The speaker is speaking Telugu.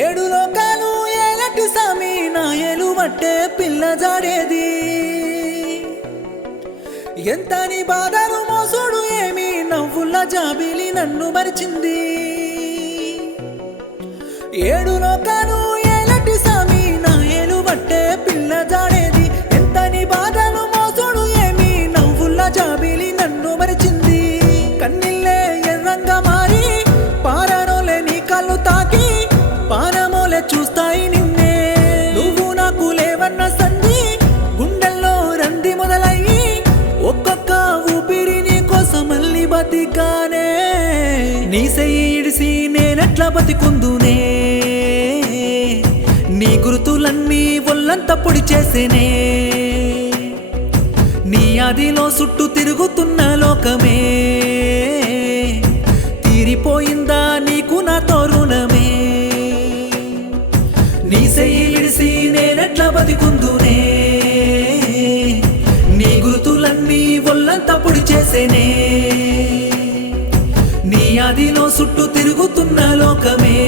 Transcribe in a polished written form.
ఏడు లోకాలు ఏలటి సామి నా ఏలువట్టే పిల్ల జాడేది ఎంతని బాధలు మోసుడు ఏమి నవ్వుల జాబిలి నన్ను మరిచింది ఏడు లోకాలు ఏలటి సామి నా ఏలువట్టే పిల్ల జాడేది ఎంతని బాధలు మోసుడు ఏమి నవ్వుల జాబిలి నన్ను మరిచింది కన్నిల్లే ఎర్రంగా మారి పారనోలే నీ కళ్ళు తాకి పానమోలే చూస్తాయి నిన్నే నువ్వు నాకు లేవన్న సంధి గుండెల్లో రంది మొదలయ్యి ఒక్కొక్క ఊపిరి నీ కోసం మళ్ళీ బతికానే నీ సెయ్యి ఇడిసి నేనెట్లా బతికుందునే నీ గుర్తులన్నీ ఒళ్ళంతా పొడి చేసేనే నీ ఆదిలో చుట్టూ తిరుగుతున్న లోకమే తీరిపోయిందా నీకు నా తోరుణమే నీ సెయ్యి ఇడిసి నేనెట్లా బతికుందునే నీ గుర్తులన్నీ ఒళ్ళంతా పొడి చేసేనే నీ ఆదిలో చుట్టూ తిరుగుతున్న లోకమే